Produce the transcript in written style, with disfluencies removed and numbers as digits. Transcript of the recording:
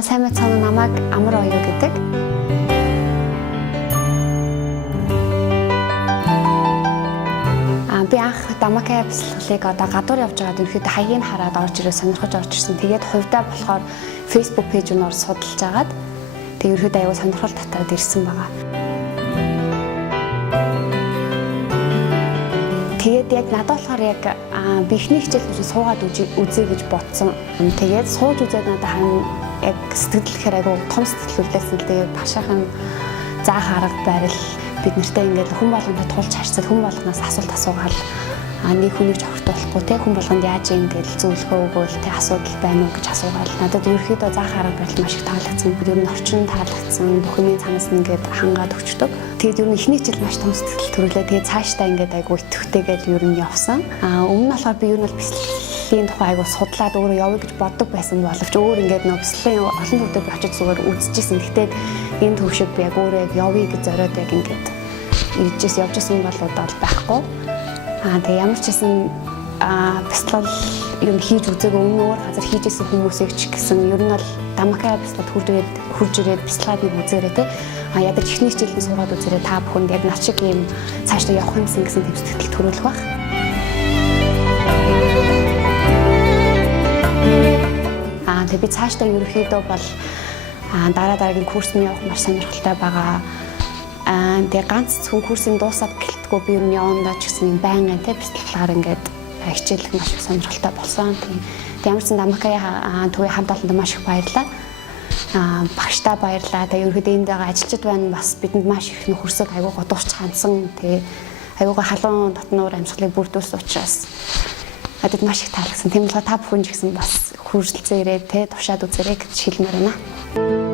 Сайн мэцэн намайг Амар Оёо гэдэг. Би анх Дамакая бясалгалыг одоо гадуур явж байгаад ерөөхдөө хаягийг хараад орж ирээ сонирхож орж ирсэн. Тэгээд хувьдаа болохоор Facebook пэйжүүнээр судалж агаад тэгээд ерөөхдөө аягүй сонирхол татаад ирсэн байгаа. Тэгээд яг надад болохоор яг би ихний хичээл суугаад үзье гэж бодсон. Тэгээд сууж үзээд надад харин яг сэтгэл гэхээр аягүй том сэтгэл үлдээсэн. Тэгээд багшаахан заах арга барил бид нартай ингээд хүн болгонд тулж харьцаад хүн болгоноос асуулт асуугаал нэг хүнийг жогтуулахгүй те хүн болгонд яаж ингээд зөвлөгөө өгөөл те асуудал байна уу гэж асуугаал надад ерөөхдөө заах арга барил маш их таалагдсан. Ер нь орчин таалагдсан. Бүх юмын цанаас нь ингээд хангаад өгчдөг. Тэгээд ер нь эхний хичээл маш том сэтгэл төрүүлээ. Тэгээд цаашдаа ингээд айгу итгэвтэйгээл ер нь явсан. Өмнө нь болохоор би ер нь бяцлагын тухай айгу судлаад өөрөө явъя гэж боддог байсан боловч өөр ингээд нөө бяцлагын олон төвдөд би очиж зүгээр үзчихсэн. Гэхдээ энэ төвшөг би яг өөрөө яг явъя гэж зориод яг ингээд иржээс явж исэн болоод байхгүй. Тэгээ ямар ч гэсэн бяцлал ер нь хийж үзээгүй өмнө өөр газар хийжсэн хүмүүсийг ч гэсэн ер нь бол Дамакая бяцлалд хурж ирээд бяцлагыг нэг үзээрэй те. Ядаж ихний хичээлд суугаад үзээрэй та бүхэнд яг над шиг юм цаашдаа явах юмсан гэсэн төв сэтгэл төрүүлэх баг. Тэгээ би цаашдаа ерөөхдөө бол дараагийн курсд явах маш сонирхолтой байгаа. Тэгээ ганц зөвхөн курсын дуусаад гэлтгүй би ер нь явандаа ч гэсэн байнгын те бяцлагаар ингээд хичээлэх маш их сонирхолтой болсон. Тэгээ ямар ч сан Дамакая төвийн хамт олонд маш их баярлалаа. Багштай баярлалаа. Тэгээ ерөөдөө энд байгаа ажилчид байна бас бидэнд маш их нөхөрсөг аягүй годуурч хандсан. Тэгээ аягүй халуун дотноор амьсгалыг бүрдүүлсэн учраас надад маш их таалагдсан. Тийм болохоор та бүхэн ч гэсэн бас хүрэлцээрээ те тушаад үзээрэй гэж хэлмээр байна.